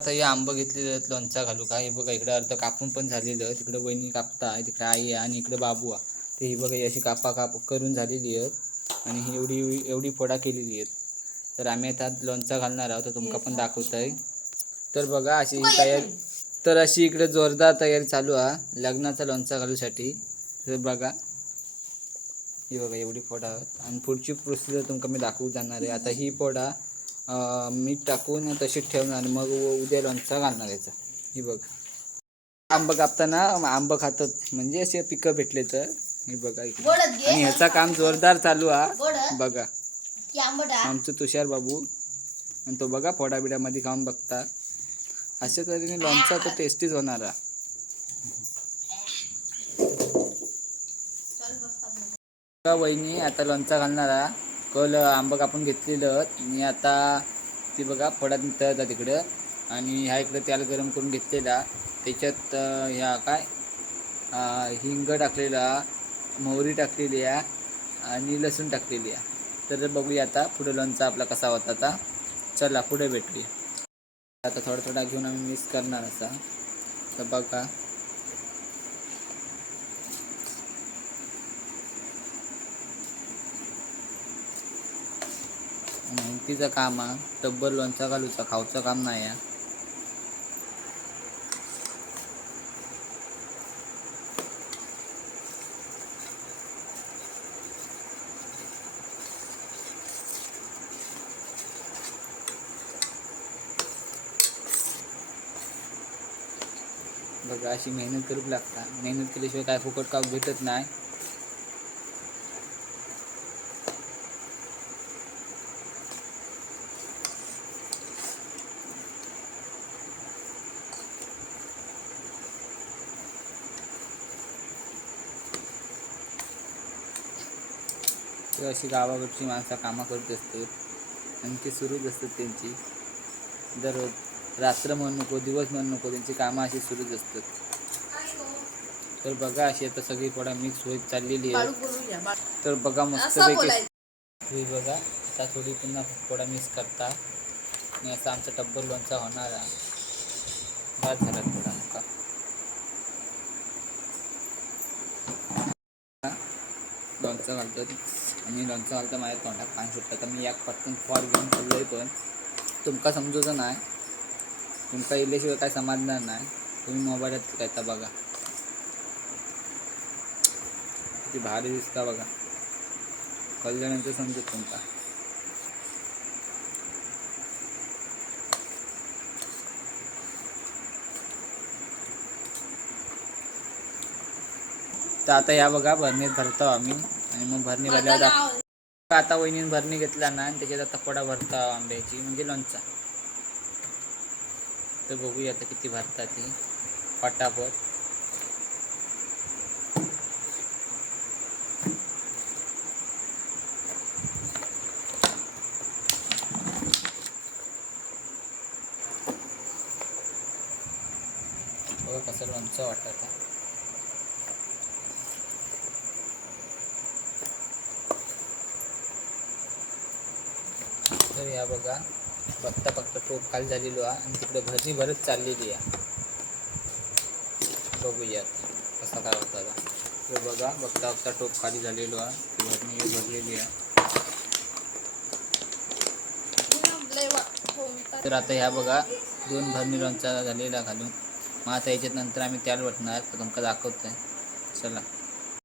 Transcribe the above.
आता हे आंबं घेतलेले आहेत लोणचा घालू का. हे बघा इकडे अर्ध कापून पण झालेलं. तिकडे वहिनी कापता आहे, तिकडे आई आहे आणि इकडे बाबू आहे. ते ही बघा अशी काप करून झालेली आहेत आणि ही एवढी फोडा केलेली आहेत. तर आम्ही आता लोणचा घालणार आहोत, तर तुमका पण दाखवत आहे. तर बघा अशी तयारी, तर अशी इकडे जोरदार तयारी चालू आहे लग्नाचा लोणचा घालूसाठी. तर बघा ही बघा एवढी फोडा आणि पुढची प्रोसिजर तुमका मी दाखवू जाणार आहे. आता ही फोडा मीठ टाकून तशीच ठेवणार, मग उद्या लोणचा घालणार याचा. ही बघ आंबं कापताना आंबं खातात म्हणजे असे पिकं भेटले तर. ही बघा आणि ह्याचा काम जोरदार चालू आहे. बघा आमचं तुषार बाबू आणि तो बघा फोडा बिड्यामध्ये खाऊन बघता. अशा तऱ्हेने लोणचा तो टेस्टीच होणार आहे. वहिनी आता लोणचा घालणारा कल आंबं कापून घेतलेलं मी आता ती बघा फोडात तळतात तिकडं. आणि ह्या इकडं तेल गरम करून घेतलेला, त्याच्यात ह्या काय हिंग टाकलेला, मोहरी टाकलेली आहे आणि लसूण टाकलेली आहे. तर बघूया आता पुढे लोणचा आपला कसा होता. आता चला पुढे भेटूया. आता थोडा थोडा घेऊन आम्ही मिक्स करणार असा. तर बघा मेहनतीचं काम आहे, टब्बर लोणचा घालूचा खाऊचं काम नाही आहे. बघा अशी मेहनत करूक लागता. मेहनत केल्याशिवाय काय फुकट काम भेटत नाही. अशी गावाकडची माणसं कामं करत असतात आणि ती सुरूच असतात त्यांची. दररोज रात्र म्हणू नको दिवस म्हणू नको, त्यांची कामं अशी सुरूच असतात. तर बघा अशी आता सगळी फोडा मिक्स होत चाललेली आहे. तर बघा मस्तपैकी बघा आता थोडी पुन्हा फोडा मिक्स करता आणि असा आमचा टब्बर लोणचा होणार आहे. बाद झाला थोडा का लोणचं घालतात आणि लोणचं घालतं माझ्या तोंडात पाणी सुटतं. तर मी एक पटकन फॉर घेऊन खाल्लं आहे, पण तुमका समजूचं नाही. तुमका इल्याशिवाय काय समजणार नाही. तुम्ही मोबाईलात काय बघा किती भारी दिसता बघा. कल्यानंतर समजत तुमका. तर आता या बघा भरणीत भरतो आम्ही आणि मग भरणी भरल्यावर आता वहिनीने भरणी घेतला ना आणि त्याच्यात आता फोडा भरतो आंब्याची म्हणजे लोणचा. तर बघूया आता किती भरतात ती फटाफट. बघा कसं लोणचं वाटतं. तर या बघा बघता बघता टोप खाली झालेलो आहे आणि तिकडे भरणी भरत चाललेली आहे. बघूया कसा काय होता. तर बघा बघता बघता टोप खाली झालेलो आहे, ती भरणी भरलेली आहे. तर आता ह्या बघा 2 भरणी लोणचा झालेला घालून. मग आता याच्यात नंतर आम्ही त्याला वाटणार तर तुमका दाखवतोय. चला.